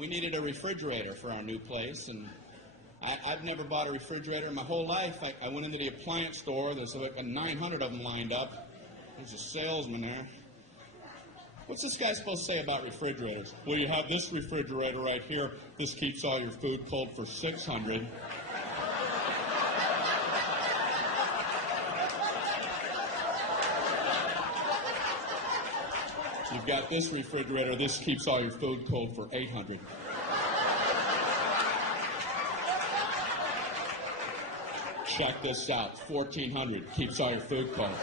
we needed a refrigerator for our new place, and I've never bought a refrigerator in my whole life. I went into the appliance store. There's like 900 of them lined up. There's a salesman there. What's this guy supposed to say about refrigerators? Well, you have this refrigerator right here. This keeps all your food cold for 600. You've got this refrigerator. This keeps all your food cold for 800. Check this out. 1400 keeps all your food cold.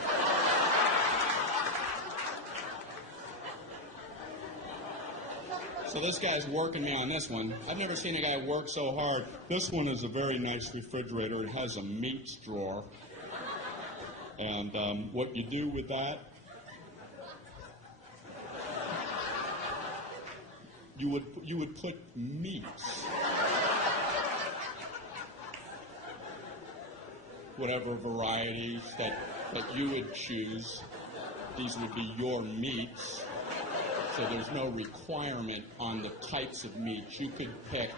So this guy's working me on this one. I've never seen a guy work so hard. This one is a very nice refrigerator. It has a meats drawer. And what you do with that, you would put meats, whatever varieties that you would choose. These would be your meats. So there's no requirement on the types of meats. You could pick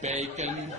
bacon,